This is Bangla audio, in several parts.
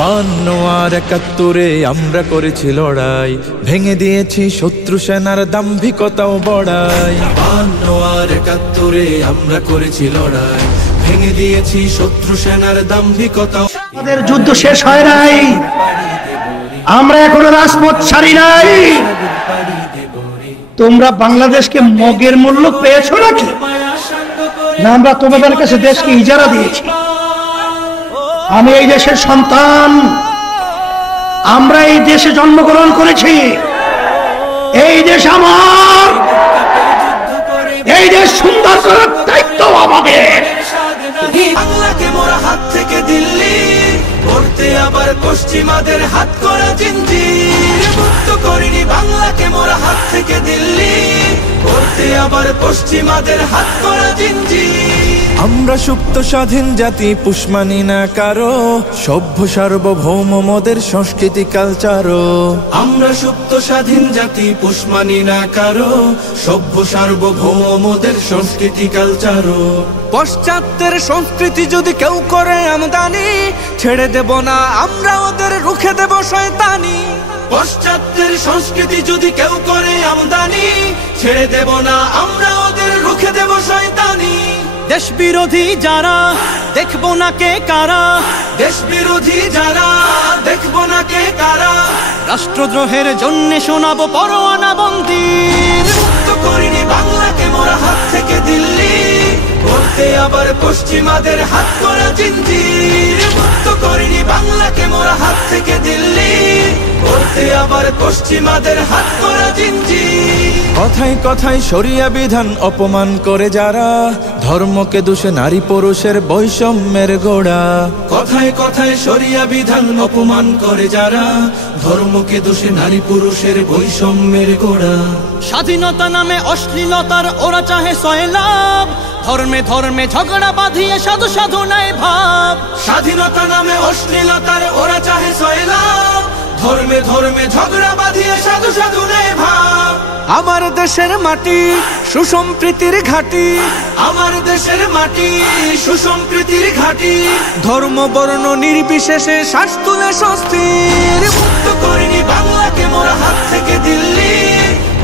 52 আর 71-এ আমরা করেছি লড়াই, ভেঙে দিয়েছি শত্রু সেনার দাম্ভিকতাও বড়াই। 52 আর 71-এ আমরা করেছি লড়াই, ভেঙে দিয়েছি শত্রু সেনার দাম্ভিকতাও। আমাদের যুদ্ধ শেষ হয় নাই, আমরা এখনো রাজপথ ছাড়ি নাই। তোমরা বাংলাদেশকে মগের মূল্য পেয়েছো নাকি? না আমরা তোমাদের কাছে দেশকে ইজারা দিয়েছি। আমি এই দেশের সন্তান, আমরা এই দেশে জন্মগ্রহণ করেছি, এই দেশ আমার, এই দেশ সুন্দর করার দায়িত্ব আমাদের। বাংলাকে মোরা হাত থেকে দিল্লি করতে আবার পশ্চিমাদের হাত করা জিঞ্জির মুক্ত করিনি। বাংলাকে মোরা হাত থেকে দিল্লি করতে আবার পশ্চিমাদের হাত করা জিঞ্জির। আমরা সুপ্ত স্বাধীন জাতি, পুষ মানি না কারো, সভ্য সার্বভৌম মোদের সংস্কৃতি কালচারও। আমরা সুপ্ত স্বাধীন জাতি, পুষ মানি না কারো, সভ্য সার্বভৌম মোদের সংস্কৃতি কালচারও। পশ্চাত্যের সংস্কৃতি যদি কেউ করে আমদানি, ছেড়ে দেব না আমরা ওদের, রুখে দেব শয়তানি। পশ্চাত্যের সংস্কৃতি যদি কেউ করে আমদানি, ছেড়ে দেব না আমরা ওদের, রুখে দেব শয়তানি। দেশ বিরোধী যারা দেখবো না কে কারা, দেশ বিরোধী যারা দেখবো না কে কারা, রাষ্ট্রদ্রোহের জন্য শোনাবো পরোয়ানা বন্দির। মুক্ত করিনি বাংলাকে মোরা হাত থেকে দিল্লি করতে আবার পশ্চিমাদের হাত করা জিঞ্জির। মুক্ত করিনি বাংলাকে মোরা হাত থেকে দিল্লি করতে আবার পশ্চিমাদের হাত করা জিঞ্জির। কথায় কথায় শরিয়া বিধান অপমান করে যারা, ধর্মকে দোষে নারী পুরুষের বৈষম্যের গোড়া। কথায় কথায় শরিয়া বিধান অপমান করে যারা, ধর্মকে দোষে নারী পুরুষের বৈষম্যের গোড়া। স্বাধীনতা নামে অশ্লীলতার ওরা চাহে সয়লাভ, ধর্মে ধর্মে ঝগড়া বাঁধিয়ে সাধু সাধু নাই ভাব। স্বাধীনতা নামে অশ্লীলতার ওরা চাহে সয়লাভ, ধর্মে ধর্মে ঝগড়া বাঁধিয়ে সাধু সাধু নাই ভাব। আমার দেশের মাটি সুসম্প্রীতির ঘাঁটি, আমার দেশের মাটি সুসম্প্রীতির ঘাঁটি। ধর্ম বর্ণ নির্বিশেষে শ্বাস তুলে স্বস্তির। মুক্ত করিনি বাংলাকে মোরা হাত থেকে দিল্লি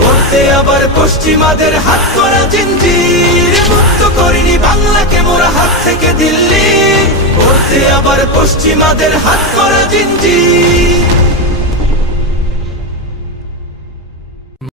করতে আবার পশ্চিমাদের হাত করা জিঞ্জির। মুক্ত করিনি বাংলাকে মোরা হাত থেকে দিল্লি করতে আবার পশ্চিমাদের হাত করা জিঞ্জির।